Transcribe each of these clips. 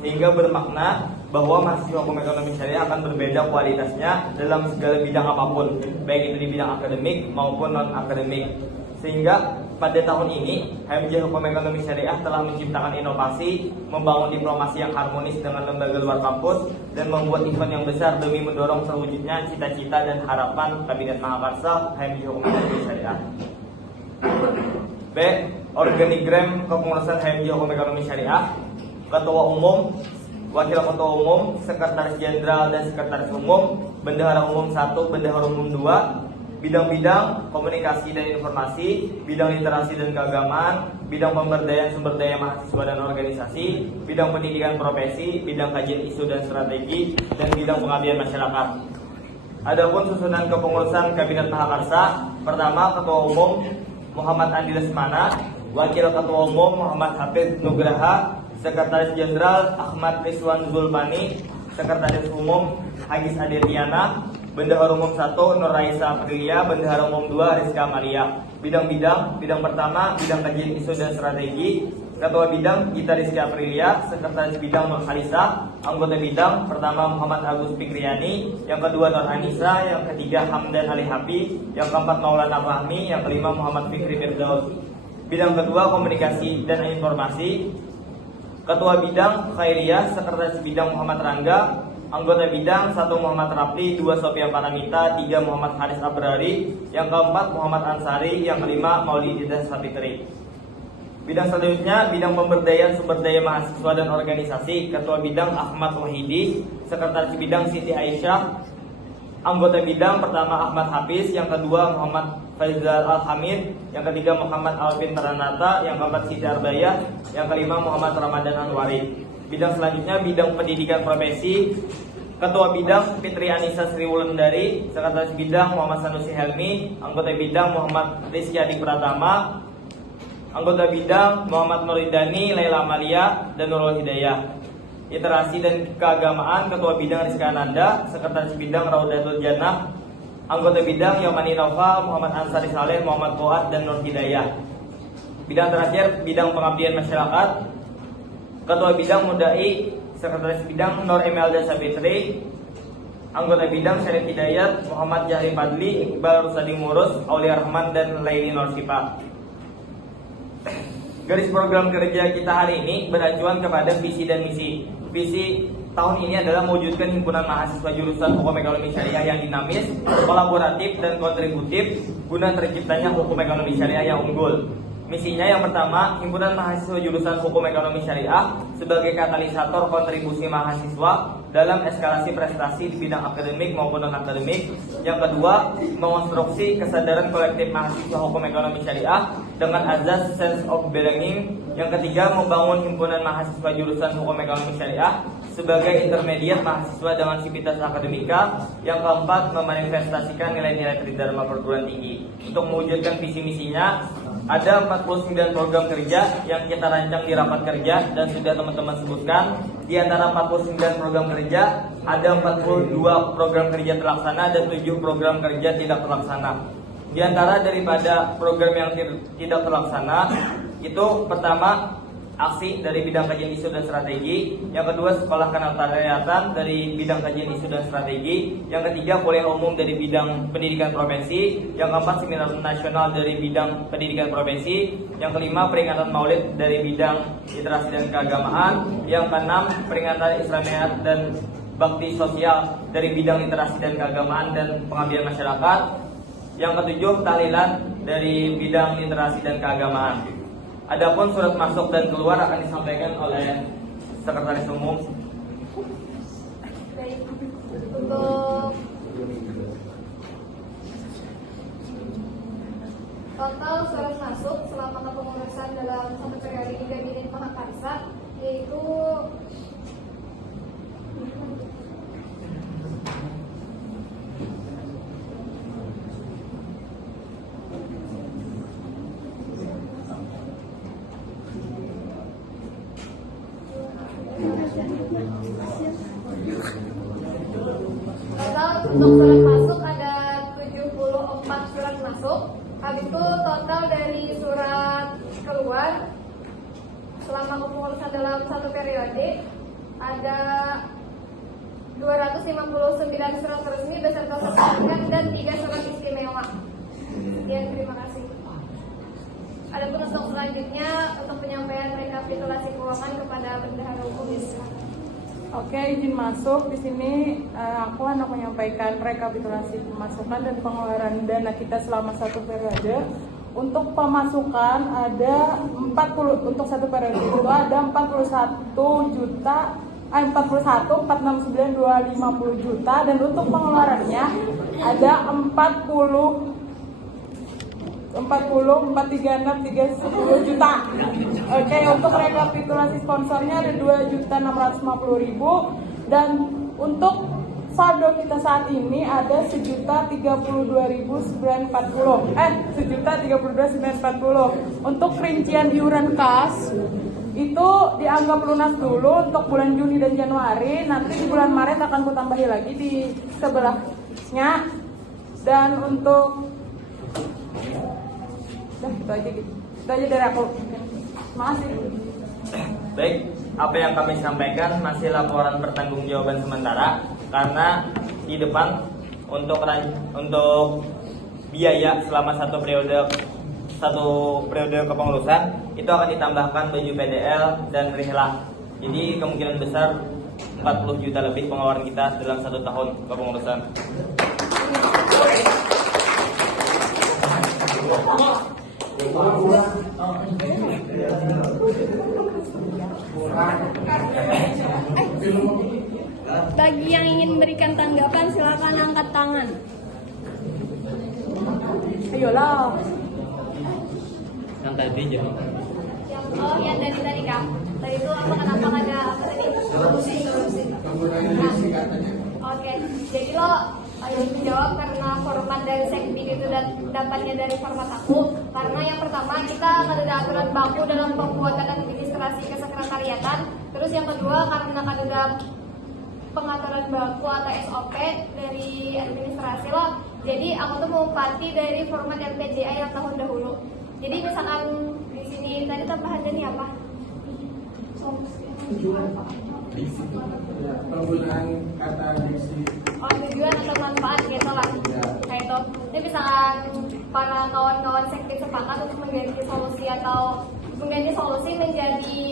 sehingga bermakna bahwa mahasiswa hukum ekonomi syariah akan berbeda kualitasnya dalam segala bidang apapun, baik itu di bidang akademik maupun non akademik. Sehingga pada tahun ini HMJ Hukum Ekonomi Syariah telah menciptakan inovasi, membangun diplomasi yang harmonis dengan lembaga luar kampus, dan membuat event yang besar demi mendorong terwujudnya cita-cita dan harapan Kabinet Mahakarsa HMJ Hukum Ekonomi Syariah. B. Organigram kepengurusan HMJ Hukum Ekonomi Syariah. Ketua Umum, Wakil Ketua Umum, Sekretaris Jenderal dan Sekretaris Umum, Bendahara Umum 1, Bendahara Umum 2, bidang-bidang komunikasi dan informasi, bidang literasi dan keagamaan, bidang pemberdayaan sumber daya mahasiswa dan organisasi, bidang pendidikan profesi, bidang kajian isu dan strategi, dan bidang pengabdian masyarakat. Adapun susunan kepengurusan Kabinet Mahakarsa, pertama Ketua Umum Muhammad Andi Lesmana, Wakil Ketua Umum Muhammad Hafiz Nugraha, Sekretaris Jenderal Ahmad Rizwan Zulpani, Sekretaris Umum Agis Adetiana, Bendahara Umum 1 Nur Raisa Aprilia, Bendahara Umum 2 Rizka Maria. Bidang-bidang, bidang pertama bidang kajian isu dan strategi, Ketua Bidang Gita Rizka Aprilia, Sekretaris Bidang Nur Khalisa, Anggota Bidang pertama Muhammad Agus Fikriani, yang kedua Nur Anissa, yang ketiga Hamdan Ali Hafi, yang keempat Maulana Fahmi, yang kelima Muhammad Fikri Firdaus. Bidang kedua Komunikasi dan Informasi, Ketua Bidang Khairiyah, Sekretaris Bidang Muhammad Rangga, Anggota Bidang 1 Muhammad Rapli, 2 Sofia Paramita, 3 Muhammad Haris Abrari, yang keempat Muhammad Ansari, yang kelima Maulididah Sapitri. Bidang selanjutnya bidang pemberdayaan sumber daya mahasiswa dan organisasi, Ketua Bidang Ahmad Wahidi, Sekretaris Bidang Siti Aisyah, Anggota Bidang pertama Ahmad Hafiz, yang kedua Muhammad Faizal Al-Hamid, yang ketiga Muhammad Alvin Taranata, yang keempat Siti Arbaya, yang kelima Muhammad Ramadan Anwari. Bidang selanjutnya bidang pendidikan profesi, Ketua Bidang Fitri Anissa Sri Wulandari, Sekretaris Bidang Muhammad Sanusi Helmi, Anggota Bidang Muhammad Rizky Adi Pratama, Anggota Bidang Muhammad Nuridani, Laila Amalia, dan Nurul Hidayah. Literasi dan keagamaan, Ketua Bidang Rizka Ananda, Sekretaris Bidang Raudatul Jannah, Anggota Bidang Yomani Nova, Muhammad Ansari Saleh, Muhammad Fuad, dan Nur Hidayah. Bidang terakhir bidang pengabdian masyarakat, Ketua Bidang Mudai, Sekretaris Bidang Nur Emelda Sabitri, Anggota Bidang Syarif Hidayat, Muhammad Jahri Fadli, Iqbal Rusadi Murus, Aulia Rahman, dan Laili Norsipa. Garis program kerja kita hari ini beracuan kepada visi dan misi. Visi tahun ini adalah mewujudkan himpunan mahasiswa jurusan Hukum Ekonomi Syariah yang dinamis, kolaboratif, dan kontributif guna terciptanya hukum ekonomi syariah yang unggul. Misinya yang pertama, himpunan mahasiswa jurusan Hukum Ekonomi Syariah sebagai katalisator kontribusi mahasiswa dalam eskalasi prestasi di bidang akademik maupun non-akademik. Yang kedua, mengonstruksi kesadaran kolektif mahasiswa Hukum Ekonomi Syariah dengan azas sense of belonging. Yang ketiga, membangun himpunan mahasiswa jurusan Hukum Ekonomi Syariah sebagai intermediat mahasiswa dengan sivitas akademika. Yang keempat, memanifestasikan nilai-nilai tridharma perguruan tinggi. Untuk mewujudkan visi misinya, ada 49 program kerja yang kita rancang di rapat kerja dan sudah teman-teman sebutkan. Di antara 49 program kerja, ada 42 program kerja terlaksana dan 7 program kerja tidak terlaksana. Di antara daripada program yang tidak terlaksana, itu pertama aksi dari bidang kajian isu dan strategi, yang kedua sekolah kenotariatan dari bidang kajian isu dan strategi, yang ketiga kuliah umum dari bidang pendidikan profesi, yang keempat seminar nasional dari bidang pendidikan profesi, yang kelima peringatan Maulid dari bidang literasi dan keagamaan, yang keenam peringatan Islamiat dan bakti sosial dari bidang literasi dan keagamaan dan pengabdian masyarakat, yang ketujuh tahlilan dari bidang literasi dan keagamaan. Adapun surat masuk dan keluar akan disampaikan oleh Sekretaris Umum. Baik, untuk total surat masuk selama kepengurusan dalam 1 periode di Kabinet Mahakarsa yaitu untuk surat masuk ada 74 surat masuk. Habis itu total dari surat keluar selama kepengurusan dalam satu periode ada 259 surat resmi beserta sertifikat dan 3 surat istimewa. Sekian, terima kasih. Adapun untuk selanjutnya untuk penyampaian rekapitulasi keuangan kepada bendahara umum. Oke, izin masuk. Di sini aku hendak menyampaikan rekapitulasi pemasukan dan pengeluaran dana kita selama satu periode. Untuk pemasukan ada 40, untuk satu periode itu ada 41.469.250 juta, dan untuk pengeluarannya ada 40.436.310 juta. Oke, untuk rekapitulasi sponsornya ada 2.650.000, dan untuk saldo kita saat ini ada 1.032.940. Untuk rincian iuran kas itu dianggap lunas dulu untuk bulan Juni dan Januari. Nanti di bulan Maret akan kutambahi lagi di sebelahnya. Dan untuk itu aja gitu. Itu aja dari aku. Makasih. Baik, apa yang kami sampaikan masih laporan pertanggungjawaban sementara, karena di depan untuk biaya selama satu periode kepengurusan itu akan ditambahkan baju PDL dan rihlah. Jadi kemungkinan besar 40 juta lebih pengeluaran kita dalam 1 tahun kepengurusan. Bagi yang ingin memberikan tanggapan silakan angkat tangan. Ayolah. Yang tadi jadi. Yang dari kak. Tadi itu kenapa ada apa tadi? Solusi. Oke, jadi lo jawab karena format dari sekbid itu dapatnya dari format aku. Karena yang pertama kita ada aturan baku dalam pembuatan administrasi kesekretariatan. Terus yang kedua karena ada pengaturan baku atau SOP dari administrasi lo. Jadi aku tuh mau party dari format LPJA yang tahun dahulu. Jadi misalkan di sini tadi tambahan dari apa? Penggunaan kata diksi. Oh, tujuan atau manfaat gitu lah. Kayak itu. Jadi misalkan para kawan-kawan sektif sepakat untuk mengganti solusi menjadi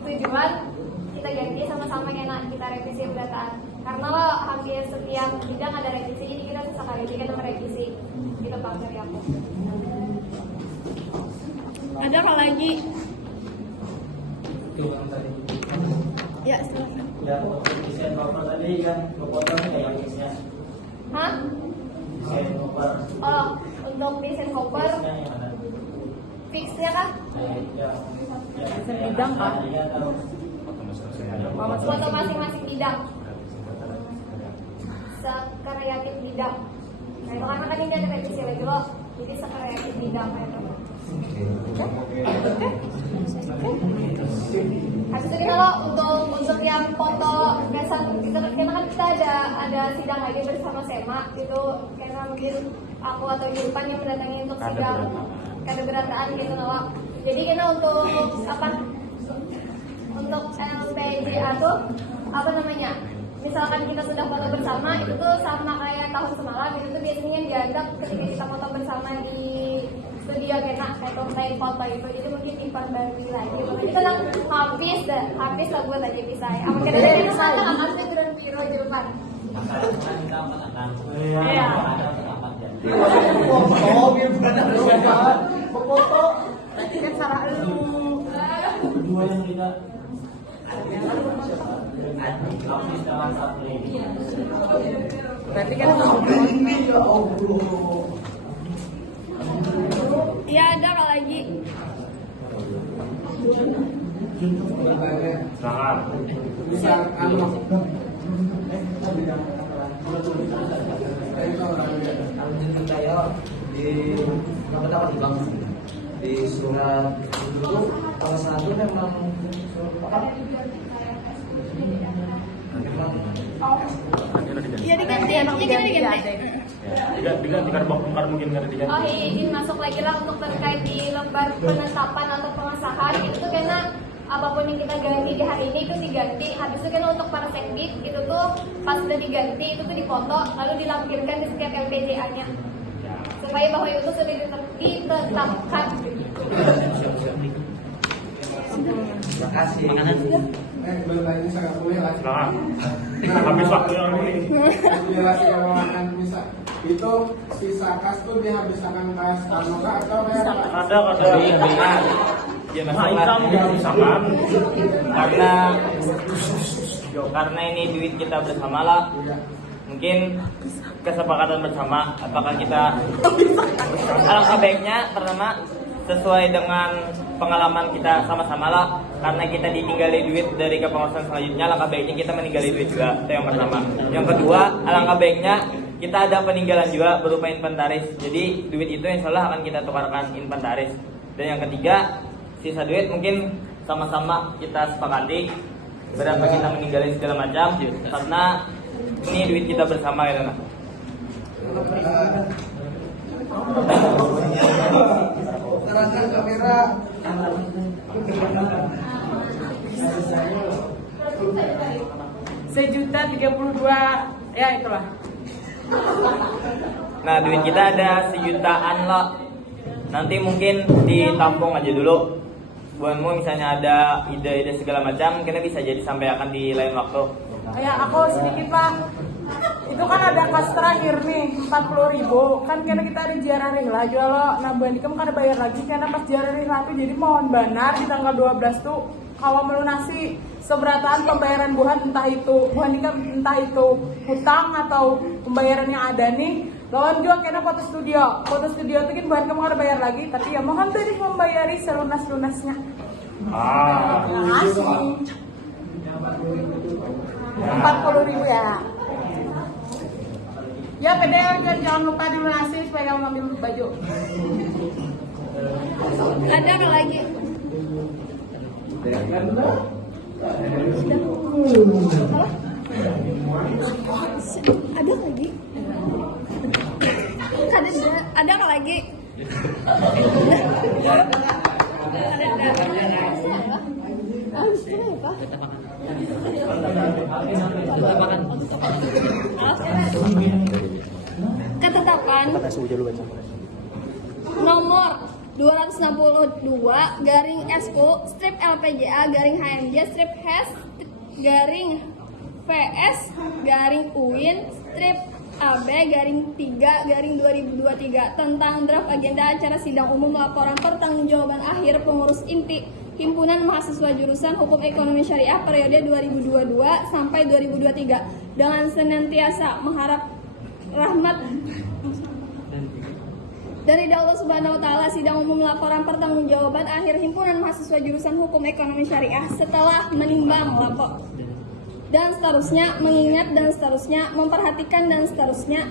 tujuan, kita ganti sama-sama enak, kita revisi pendataan. Karena lo hampir setiap bidang ada revisi, jadi kita sekali kita merevisi. Gitu Bang dari aku. Ada apa lagi? Itu yang tadi. Ya, silakan. Ya, desain cover tadi kan kepotongnya kayak mixnya. Hah? Desain cover. Oh, untuk desain cover Mixnya yang mana? fixnya kah? Desain bidang kah? Foto masing-masing bidang. Sekreatif bidang. Nah itu karena kan ini ada revisi lagi lo, jadi sekreatif bidang kayak itu. Habis itu kita lo untuk yang foto kesan kita kan kita ada sidang lagi bersama SEMA itu karena mungkin aku atau Irfan yang mendatangi untuk sidang keberatan gitu lo. Jadi kita untuk apa? Untuk LPJA tuh apa namanya? Misalkan kita sudah foto bersama itu tuh sama kayak tahun semalam itu tuh biasanya yang dianggap ketika kita foto bersama di studio kayak konten foto itu, jadi mungkin diperbarui lagi. Kita lang habis lah buat aja bisa. Apa kita dari sana akan turun biro Irfan. Iya. Foto. Tadi kan salah lu. Dua yang kita Berarti kan Ya, ada apa lagi? Bisa di surat itu salah satu memang Iya diganti, Oh iya, izin masuk lagi lah untuk terkait di lembar penetapan atau pengesahan itu tuh karena apapun yang kita ganti di hari ini itu diganti. Habis itu kan untuk para sekdik itu tuh pas sudah diganti itu tuh difoto lalu dilampirkan di setiap LPGA-nya supaya bahwa itu sudah ditetapkan. Terima kasih. Bertanya sangat boleh lah. Habis waktunya ini. Generasi yang makan bisa itu sisa kas tuh dihabiskan kas anoka atau kayak Ada. Ya, Nah, hitam juga misalkan. karena ini duit kita bersama lah. Mungkin kesepakatan bersama apakah kita alangkah baiknya pertama sesuai dengan pengalaman kita sama-sama lah, karena kita ditinggali duit dari kepengurusan selanjutnya, alangkah baiknya kita meninggali duit juga, itu yang pertama. Yang kedua, alangkah baiknya kita ada peninggalan juga berupa inventaris, jadi duit itu insya Allah akan kita tukarkan inventaris. Dan yang ketiga, sisa duit mungkin sama-sama kita sepakati berapa kita meninggalin segala macam, karena ini duit kita bersama gitu nah. terangkan kamera. $1.032.000 ya itulah. Nah, duit kita ada sejutaan lah. Nanti mungkin ditampung aja dulu. Buatmu misalnya ada ide-ide segala macam, kita bisa jadi sampaikan di lain waktu. Kayak aku sedikit Pak. Itu kan ada kas terakhir nih 40.000. Kan karena kita ada ziarah rihla juga lo. Nah Bu Andika kan ada bayar lagi karena pas ziarah rihla itu, jadi mohon benar di tanggal 12 tuh kalau melunasi seberataan pembayaran buhan, entah itu Bu Andika entah itu hutang atau pembayaran yang ada nih. Lawan juga karena foto studio itu kan bukan kamu ada bayar lagi, tapi ya mohon tuh membayari selunas-lunasnya. Terima kasih. 40.000 ya. Ya Pedel, jangan lupa dilunasi supaya kamu ngambil baju. Ada nggak lagi? Ada lagi? Ada nggak lagi? Ketetapan nomor 262 garing SU strip LPGA garing HMJ strip HES garing PS garing UIN strip AB garing 3 garing 2023 tentang draft agenda acara sidang umum laporan pertanggungjawaban akhir pengurus inti Himpunan Mahasiswa Jurusan Hukum Ekonomi Syariah periode 2022 sampai 2023 dengan senantiasa mengharap rahmat dari Allah Subhanahu wa taala. Sidang umum laporan pertanggungjawaban akhir Himpunan Mahasiswa Jurusan Hukum Ekonomi Syariah setelah menimbang lapor dan seterusnya, mengingat dan seterusnya, memperhatikan dan seterusnya,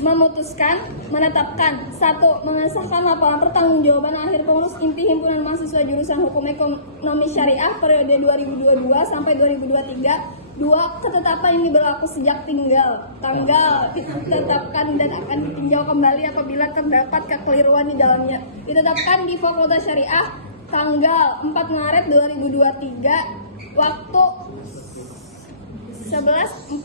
memutuskan, menetapkan 1. Mengesahkan laporan pertanggungjawaban akhir pengurus inti Himpunan Mahasiswa Jurusan Hukum Ekonomi Syariah periode 2022 sampai 2023. 2. Ketetapan ini berlaku sejak tanggal ditetapkan dan akan ditinjau kembali apabila terdapat kekeliruan di dalamnya. Ditetapkan di Fakultas Syariah tanggal 4 Maret 2023 waktu 11.40.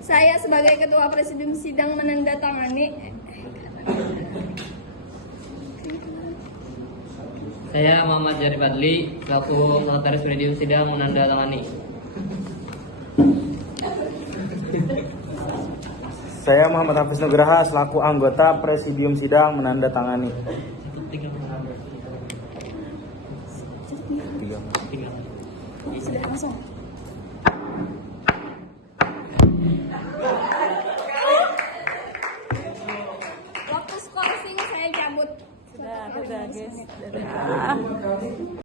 Saya sebagai Ketua Presidium Sidang menandatangani. Saya Muhammad Jari Badli, selaku Sekretaris Presidium Sidang menandatangani. Saya Muhammad Hafiz Nugraha, selaku anggota Presidium Sidang menandatangani. Sudah langsung. Waktu skorsing saya cabut. Dadah guys. Dadah.